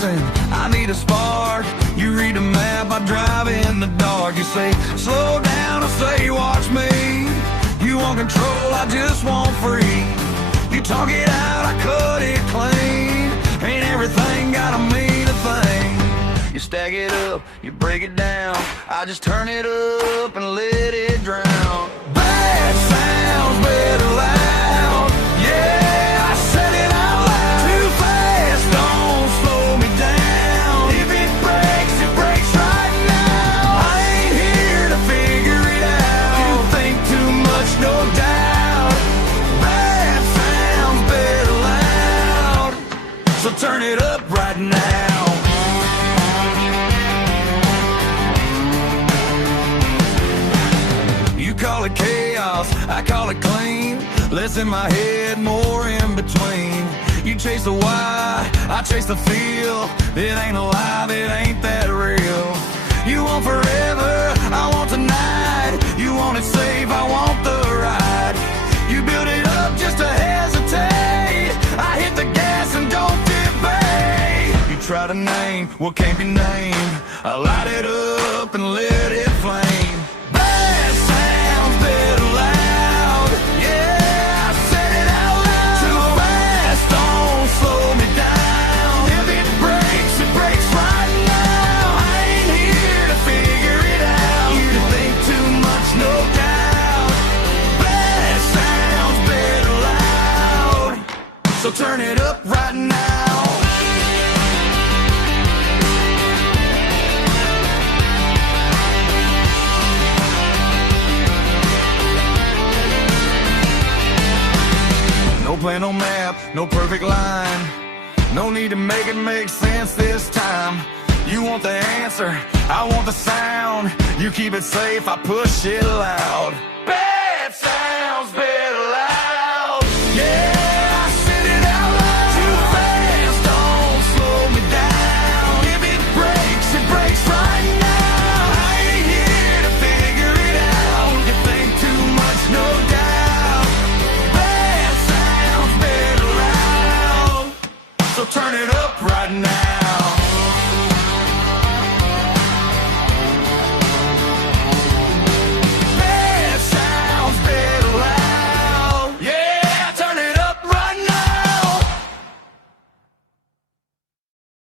reason I need a spark. You read the map, I drive in the dark. You say, slow down, I say, watch me. You want control, I just want free. You talk it out, I cut it clean. Ain't everything gotta mean a thing. You stack it up, you break it down. I just turn it up and let it drown. Bad sounds better loud. Yeah, I said it out loud. Too fast, don't slow me down. If it breaks right now. I ain't here to figure it out. You think too much, no doubt. Bad sounds better loud. So turn it up right now. Call it chaos, I call it clean. Less in my head, more in between. You chase the why, I chase the feel. It ain't alive, it ain't that real. You want forever, I want tonight. You want it safe, I want the ride. You build it up just to hesitate. I hit the gas and don't debate. You try to name what can't be named. I light it up and let it flame. So turn it up right now. No plan, no map, no perfect line. No need to make it make sense this time. You want the answer, I want the sound. You keep it safe, I push it loud.